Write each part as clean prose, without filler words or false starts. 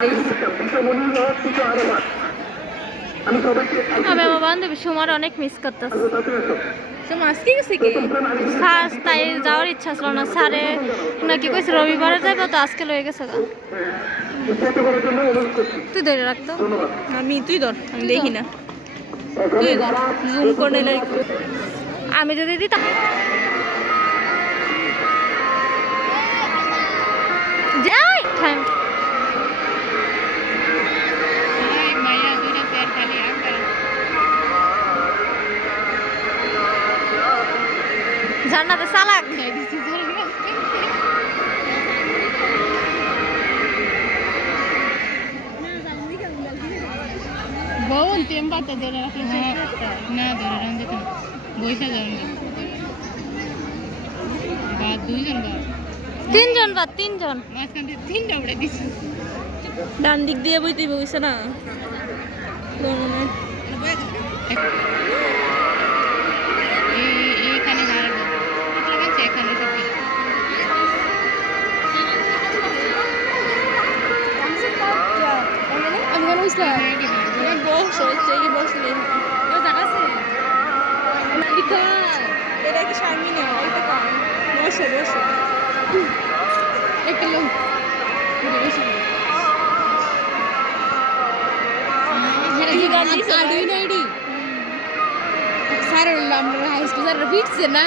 আমি আমার বান্ধবী সুমার অনেক মিস করতেছি। তাই যাওয়ার ইচ্ছা ছিল না, স্যারে নাকি কইছে রবিবারে যাবো, তো আজকে লয়ে গেছে। তুই ধরে রাখতো, তুই ধর, আমি দেখি না, তুই ধর, জুম করে আমি যদি দিতাম। যাই টাইম জান্নাতে সালাক বউন তেমবাতে ধরে রাখলে না ধরে রাখতে তো বইসা যাবেন বা দুইজন বা তিনজন বা তিনজন মাঝখান থেকে তিনটা উড়ে দিছে। ডান দিক দিয়ে বইতে বইছে না এইখানে দাঁড়াবো এখানে সত্যি আমি কেন বুঝলাম বসলে এটা কি শারমিন বসো বসো একটা লোক স্যার আমরা হাই স্কুল স্যার ফিটছে না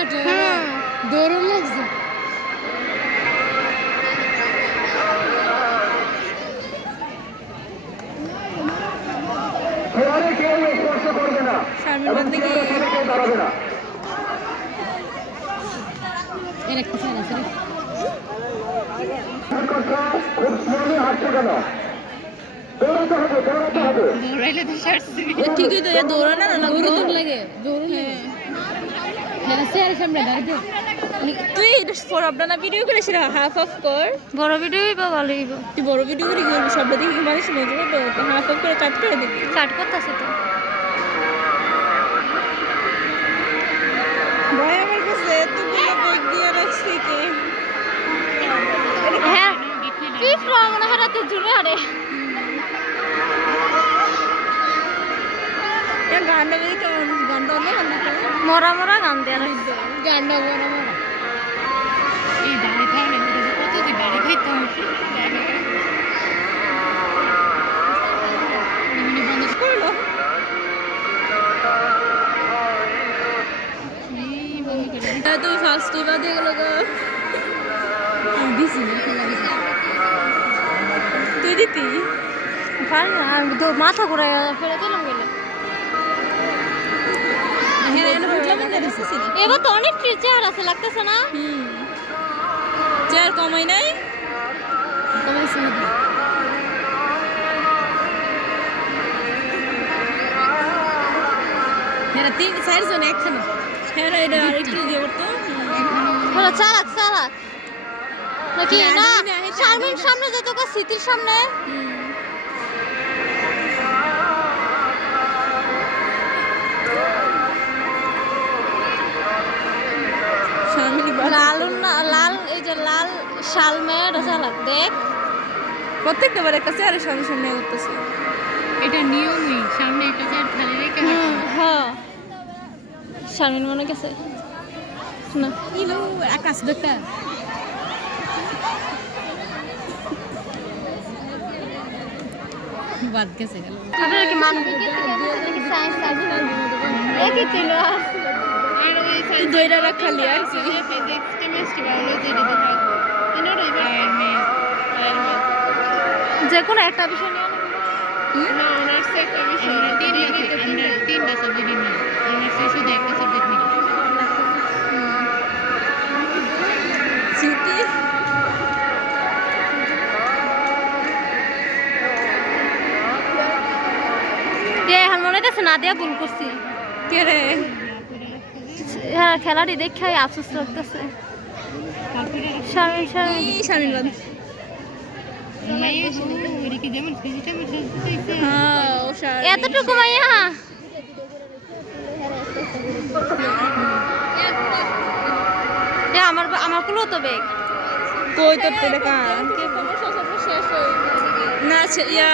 দৌড়ন লাগছে। শারমিন বাদ থেকে এর একটা স্যার আছে দৌড়াইলে তো সারছে ঠিকই তো দৌড়া না না দৌড় লাগে দৌড় লাগে স্যার সামনে দাঁড়াবে তুই ফর আপনার ভিডিও করিস না হাফ অফ কর বড় ভিডিও ভালো হইব। তুই বড় ভিডিও করে করবি সবটা দেখি মানুষ শুনে যাবে হাফ অফ করে কাট করে দিবি কাট করতেছে তো ভাই আমার কাছে এতগুলো ব্যাগ দিয়ে রাখছি কে হ্যাঁ কি মনে হয় রাতে জুড়ে হারে গানটা বেশি কেমন গানটা অনেক মরা মরা গান দেওয়া গান্ডা বড় বড় এই বাড়ি খাওয়া কত যে বাড়ি খাইতাম বন্ধ করলো তুই ফার্স্ট এবার দিয়ে গেল দিছি তুই দিতি পারি না, আমি তো মাথা ঘুরে ফেলে দিলাম গেলে। এবার তো অনেক চেয়ার আছে, লাগতেছে না? চেয়ার কমাই নাই কমাইছি হ্যাঁ তিন চারজন একখানে হ্যাঁ এটা আরেকটু দিয়ে করতো হলো চালাক চালাক নাকি না শারমিন সামনে যেত কা স্মৃতির সামনে লাল লাল এই যে লাল শাল মেয়ের চালাক দেখ প্রত্যেকটা বার একটা চেয়ারের সামনে সামনে করতেছে এটা নিয়মই সামনে একটা চেয়ার খালি রেখে হ্যাঁ শারমিন মনে গেছে না ইলো আকাশ দেখতা বাদ গেছে গেল আপনারা কি মানবিক নাকি সায়েন্স সাবজেক্ট একই কিলো আর ওই তুই দইরা রাখালি আর কি ফিজিক্স কেমিস্ট্রি বায়োলজি দিতে থাকবো তিনটা যে কোনো একটা বিষয় নিয়ে না অনার্স একটা বিষয় আমরা তিনটা সাবজেক্ট নিই অনার্সে শুধু একটা সাবজেক্ট নিই স্মৃতি এখন মনে হচ্ছে না দিয়া ভুল করছি কে রে হ্যাঁ খেলাটি দেখে আফসোস লাগতেছে শারমিন শারমিন শারমিন বাদ মাইয়া শুধু ওদিকে যেমন ফিজিক্স চাইছে হ্যাঁ ও শারমিন এতটুকু মাইয়া আমার আমার কুলো তো বেগ কই তোর দেখা শেষ হয়ে না ইয়া